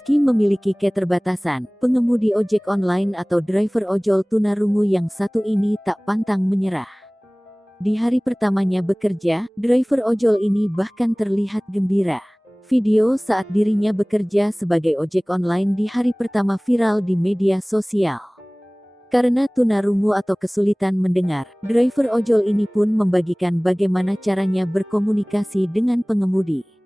Meski memiliki keterbatasan, pengemudi ojek online atau driver ojol tunarungu yang satu ini tak pantang menyerah. Di hari pertamanya bekerja, driver ojol ini bahkan terlihat gembira. Video saat dirinya bekerja sebagai ojek online di hari pertama viral di media sosial. Karena tunarungu atau kesulitan mendengar, driver ojol ini pun membagikan bagaimana caranya berkomunikasi dengan pengemudi.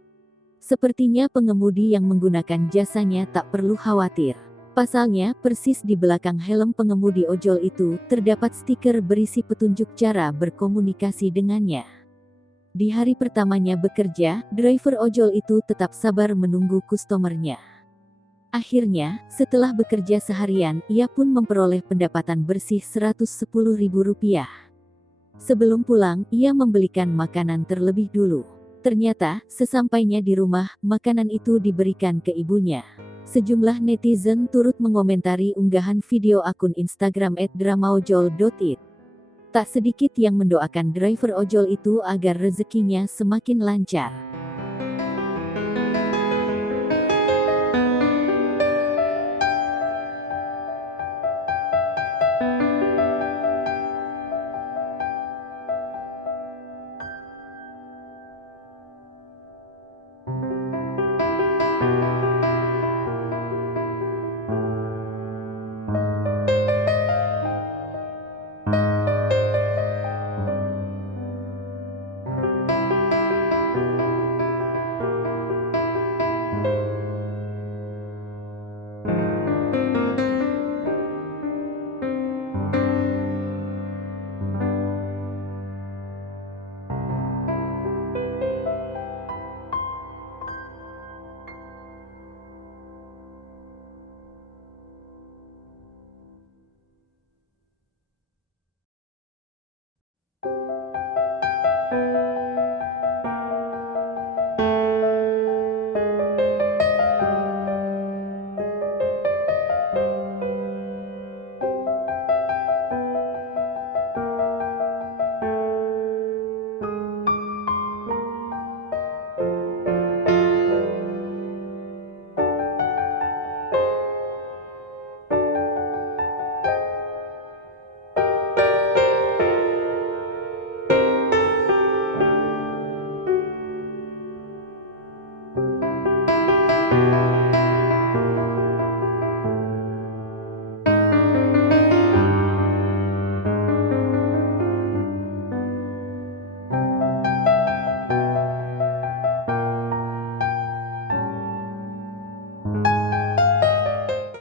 Sepertinya pengemudi yang menggunakan jasanya tak perlu khawatir. Pasalnya, persis di belakang helm pengemudi ojol itu, terdapat stiker berisi petunjuk cara berkomunikasi dengannya. Di hari pertamanya bekerja, driver ojol itu tetap sabar menunggu customernya. Akhirnya, setelah bekerja seharian, ia pun memperoleh pendapatan bersih Rp110.000. Sebelum pulang, ia membelikan makanan terlebih dulu. Ternyata, sesampainya di rumah, makanan itu diberikan ke ibunya. Sejumlah netizen turut mengomentari unggahan video akun Instagram @dramaojol.it. Tak sedikit yang mendoakan driver ojol itu agar rezekinya semakin lancar.